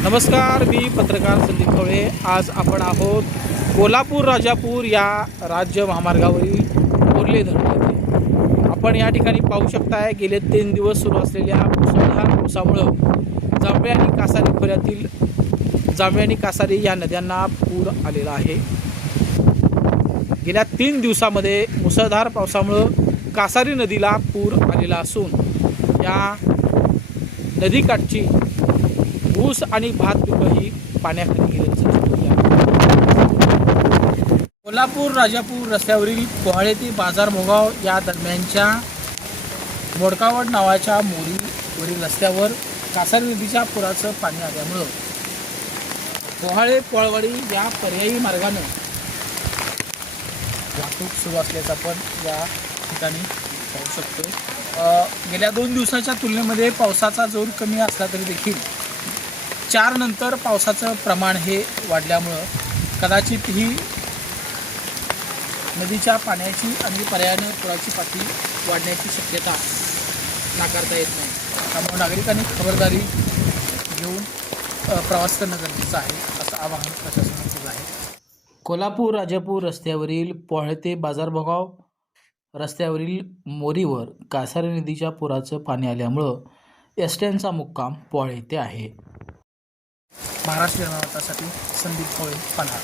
नमस्कार, मी पत्रकार संदीप खवळे। आज आपण आहोत कोल्हापूर राजापूर या राज्य महामार्गावरील कोल्हे धरण येथे। आपण या ठिकाणी पाहू शकताय, गेले 3 दिवस सुरू असलेल्या मुसळधार पावसामुळे जांभळी आणि कासारी खोऱ्यातील जांभळी आणि कासारी या नद्यांना पूर आलेला आहे। गेल्या 3 दिवसांमध्ये मुसळधार पावसामुळे कासारी नदीला पूर आलेला असून या नदीकाठची ऊस आणि भात पिकंही पाण्याखाली गेल्याचं कोल्हापूर राजापूर रस्त्यावरील पोहाळे ते बाजार मोगाव या दरम्यानच्या मोडकावड नावाच्या मोरीवरील रस्त्यावर कासारी नदीच्या पुराचं पाणी आल्यामुळं पोहाळे पोळवाडी या पर्यायी मार्गाने वाहतूक सुरू असल्याचं आपण या ठिकाणी पाहू शकतो। गेल्या 2 दिवसाच्या तुलनेमध्ये पावसाचा जोर कमी असला तरी देखील 4 नंतर पावसाचं प्रमाण हे वाढल्यामुळं कदाचित ही नदीच्या पाण्याची आणि पर्यायाने पुराची पातळी वाढण्याची शक्यता नाकारता येत नाही। त्यामुळे नागरिकांनी खबरदारी घेऊन प्रवास करणं गरजेचं आहे, असं आवाहन प्रशासनाने केलं आहे। कोल्हापूर राजापूर रस्त्यावरील पोहाळे ते बाजारभोगाव रस्त्यावरील मोरीवर कासारी नदीच्या पुराचं पाणी आल्यामुळं एसट्यांचा मुक्काम पोहाळे येथे आहे। महाराष्ट्र निर्माणासाठी संदीप खवळे, पन्हाळ।